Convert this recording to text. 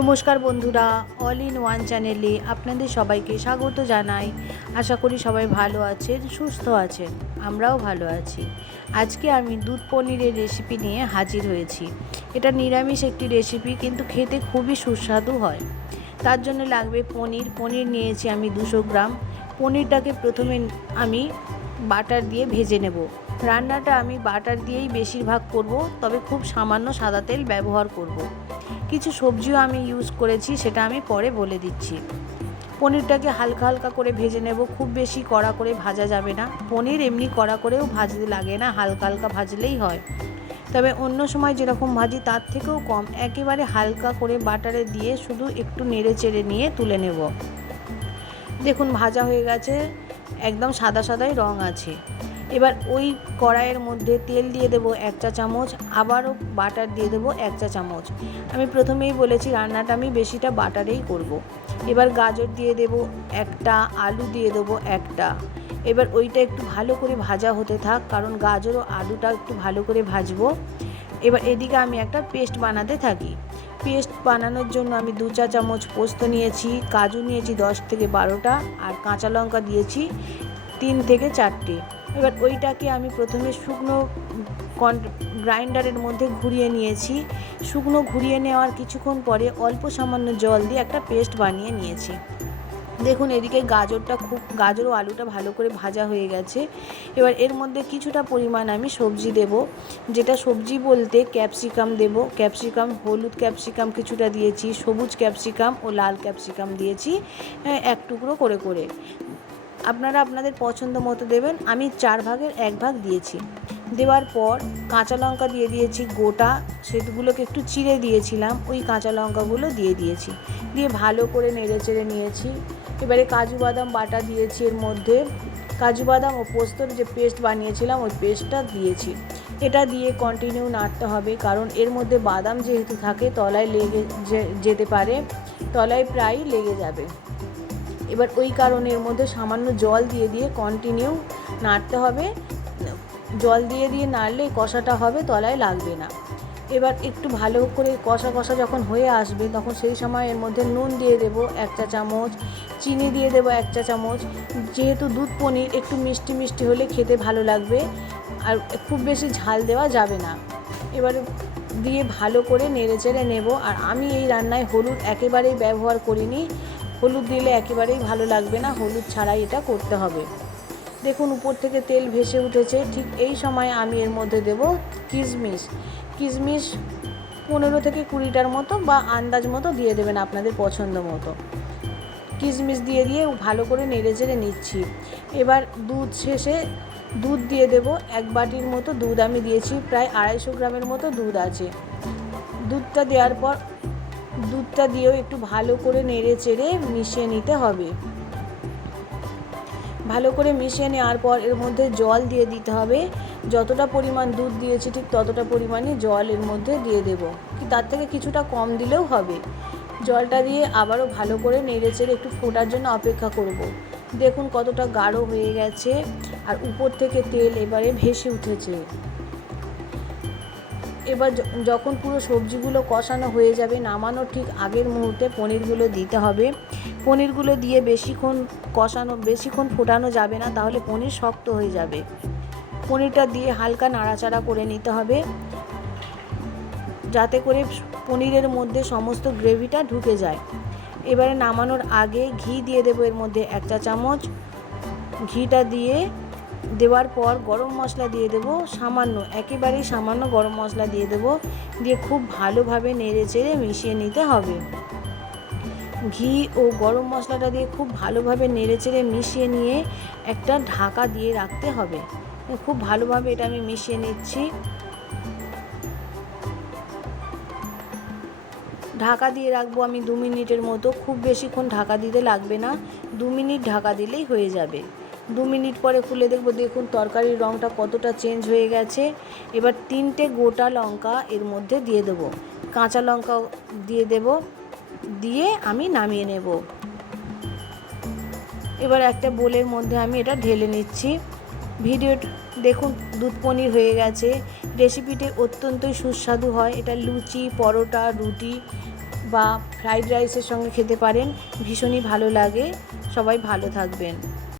নমস্কার বন্ধুরা all in one চ্যানেলে আপনাদের সবাইকে স্বাগত জানাই। আশা করি সবাই ভালো আছেন, সুস্থ আছেন, আমরাও ভালো আছি। আজকে আমি দুধ পনিরের রেসিপি নিয়ে হাজির হয়েছি। এটা নিরামিষ একটি রেসিপি কিন্তু খেতে খুবই সুস্বাদু হয়। তার জন্য লাগবে পনির। পনির নিয়েছি আমি দুশো গ্রাম। পনিরটাকে প্রথমে আমি বাটার দিয়ে ভেজে নেব। রান্নাটা আমি বাটার দিয়েই বেশিরভাগ করব, তবে খুব সামান্য সাদা তেল ব্যবহার করব। কিছু সবজিও আমি ইউজ করেছি, সেটা আমি পরে বলে দিচ্ছি। পনিরটাকে হালকা হালকা করে ভেজে নেব, খুব বেশি কড়া করে ভাজা যাবে না। পনির এমনি কড়া করেও ভাজতে লাগে না, হালকা হালকা ভাজলেই হয়। তবে অন্য সময় যেরকম ভাজি, তার থেকেও কম। একেবারে হালকা করে বাটারে দিয়ে শুধু একটু নেড়ে চেড়ে নিয়ে তুলে নেব। দেখুন, ভাজা হয়ে গেছে, একদম সাদা সাদাই রং আছে। এবার ওই কড়াইয়ের মধ্যে তেল দিয়ে দেবো এক চা চামচ, আবারও বাটার দিয়ে দেবো এক চা চামচ। আমি প্রথমেই বলেছি রান্নাটা আমি বেশিটা বাটারেই করব। এবার গাজর দিয়ে দেবো একটা, আলু দিয়ে দেবো একটা। এবার ওইটা একটু ভালো করে ভাজা হতে থাক, কারণ গাজর ও আলুটা একটু ভালো করে ভাজবো। এবার এদিকে আমি একটা পেস্ট বানাতে থাকি। পেস্ট বানানোর জন্য আমি দু চা চামচ পোস্ত নিয়েছি, কাজু নিয়েছি দশ থেকে বারোটা, আর কাঁচা লঙ্কা দিয়েছি তিন থেকে চারটে। এবার ওইটাকে আমি প্রথমে শুকনো গ্রাইন্ডারের মধ্যে ঘুরিয়ে নিয়েছি। শুকনো ঘুরিয়ে নেওয়ার কিছুক্ষণ পরে অল্প সামান্য জল দিয়ে একটা পেস্ট বানিয়ে নিয়েছি। দেখুন, এদিকে গাজরটা খুব গাজর ও আলুটা ভালো করে ভাজা হয়ে গেছে। এবার এর মধ্যে কিছুটা পরিমাণ আমি সবজি দেব। যেটা সবজি বলতে ক্যাপসিকাম দেব। ক্যাপসিকাম, হলুদ ক্যাপসিকাম কিছুটা দিয়েছি, সবুজ ক্যাপসিকাম ও লাল ক্যাপসিকাম দিয়েছি এক টুকরো করে করে। আপনারা আপনাদের পছন্দ মতো দেবেন, আমি চার ভাগের এক ভাগ দিয়েছি। দেওয়ার পর কাঁচা লঙ্কা দিয়ে দিয়েছি, গোটা সেগুলোকে একটু চিড়ে দিয়েছিলাম, ওই কাঁচা লঙ্কাগুলো দিয়ে দিয়েছি। দিয়ে ভালো করে নেড়ে চেড়ে নিয়েছি। এবারে কাজু বাদাম বাটা দিয়েছি এর মধ্যে। কাজু বাদাম ও পোস্তর যে পেস্ট বানিয়েছিলাম, ওই পেস্টটা দিয়েছি। এটা দিয়ে কন্টিনিউ নাড়তে হবে, কারণ এর মধ্যে বাদাম যেহেতু থাকে, তলায় লেগে যেতে পারে, তলায় প্রায় লেগে যাবে। এবার ওই কারণে এর মধ্যে সামান্য জল দিয়ে দিয়ে কন্টিনিউ নাড়তে হবে। জল দিয়ে দিয়ে নাড়লে কষাটা হবে, তলায় লাগবে না। এবার একটু ভালো করে কষা কষা যখন হয়ে আসবে, তখন সেই সময় এর মধ্যে নুন দিয়ে দেবো এক চা চামচ, চিনি দিয়ে দেবো এক চা চামচ। যেহেতু দুধ পনির, একটু মিষ্টি মিষ্টি হলে খেতে ভালো লাগবে আর খুব বেশি ঝাল দেওয়া যাবে না। এবার দিয়ে ভালো করে নেড়ে চেড়ে নেব। আর আমি এই রান্নায় হলুদ একেবারেই ব্যবহার করিনি। হলুদ দিলে একেবারেই ভালো লাগবে না, হলুদ ছাড়াই এটা করতে হবে। দেখুন, উপর থেকে তেল ভেসে উঠেছে, ঠিক এই সময় আমি এর মধ্যে দেব কিশমিশ। কিশমিশ পনেরো থেকে কুড়িটার মতো বা আন্দাজ মতো দিয়ে দেবেন আপনাদের পছন্দ মতো। কিশমিশ দিয়ে দিয়ে ভালো করে নেড়ে চেড়ে নিচ্ছি। এবার দুধ শেষে দুধ দিয়ে দেব, এক বাটির মতো দুধ আমি দিয়েছি, প্রায় আড়াইশো গ্রামের মতো দুধ আছে। দুধটা দেওয়ার পর দুধটা দিয়েও একটু ভালো করে নেড়ে চেড়ে মিশিয়ে নিতে হবে। ভালো করে মিশিয়ে নেওয়ার পর এর মধ্যে জল দিয়ে দিতে হবে। যতটা পরিমাণ দুধ দিয়েছি ঠিক ততটা পরিমাণে জল এর মধ্যে দিয়ে দেব। কি তার থেকে কিছুটা কম দিলেও হবে। জলটা দিয়ে আবারও ভালো করে নেড়ে চেড়ে একটু ফোটার জন্য অপেক্ষা করব। দেখুন কতটা গাঢ় হয়ে গেছে। আর উপর থেকে তেল এবারে ভেসে উঠেছে। এবার যখন পুরো সবজিগুলো কষানো হয়ে যাবে নামানোর ঠিক আগের মুহূর্তে পনিরগুলো দিতে হবে। পনিরগুলো দিয়ে বেশিক্ষণ কষানো, বেশিক্ষণ ফোটানো যাবে না, তাহলে পনির শক্ত হয়ে যাবে। পনিরটা দিয়ে হালকা নাড়াচাড়া করে নিতে হবে। যাতে করে পনিরের মধ্যে সমস্ত গ্রেভিটা ঢুকে যায়। এবারে নামানোর আগে ঘি দিয়ে দেবো এর মধ্যে একটা চামচ ঘিটা দিয়ে দেওয়ার পর গরম মশলা দিয়ে দেবো সামান্য, একেবারেই সামান্য গরম মশলা দিয়ে দেবো। দিয়ে খুব ভালোভাবে নেড়ে চেড়ে মিশিয়ে নিতে হবে। ঘি ও গরম মশলাটা দিয়ে খুব ভালোভাবে নেড়ে চেড়ে মিশিয়ে নিয়ে একটা ঢাকা দিয়ে রাখতে হবে। খুব ভালোভাবে এটা আমি মিশিয়ে নিচ্ছি। ঢাকা দিয়ে রাখব আমি দু মিনিটের মতো। খুব বেশিক্ষণ ঢাকা দিতে লাগবে না। দু মিনিট ঢাকা দিলেই হয়ে যাবে। দু মিনিট পরে খুলে দেখব, দেখুন তরকারির রঙটা কতটা চেঞ্জ হয়ে গেছে। এবার তিনটে গোটা লঙ্কা এর মধ্যে দিয়ে দেবো। কাঁচা লঙ্কা দিয়ে দেব, দিয়ে আমি নামিয়ে নেব। এবার একটা বোলের মধ্যে আমি এটা ঢেলে নিচ্ছি। ভিডিও দেখুন, দুধ পনির হয়ে গেছে। রেসিপিটি অত্যন্তই সুস্বাদু হয়। এটা লুচি, পরোটা, রুটি বা ফ্রাইড রাইসের সঙ্গে খেতে পারেন। ভীষণই ভালো লাগে। সবাই ভালো থাকবেন।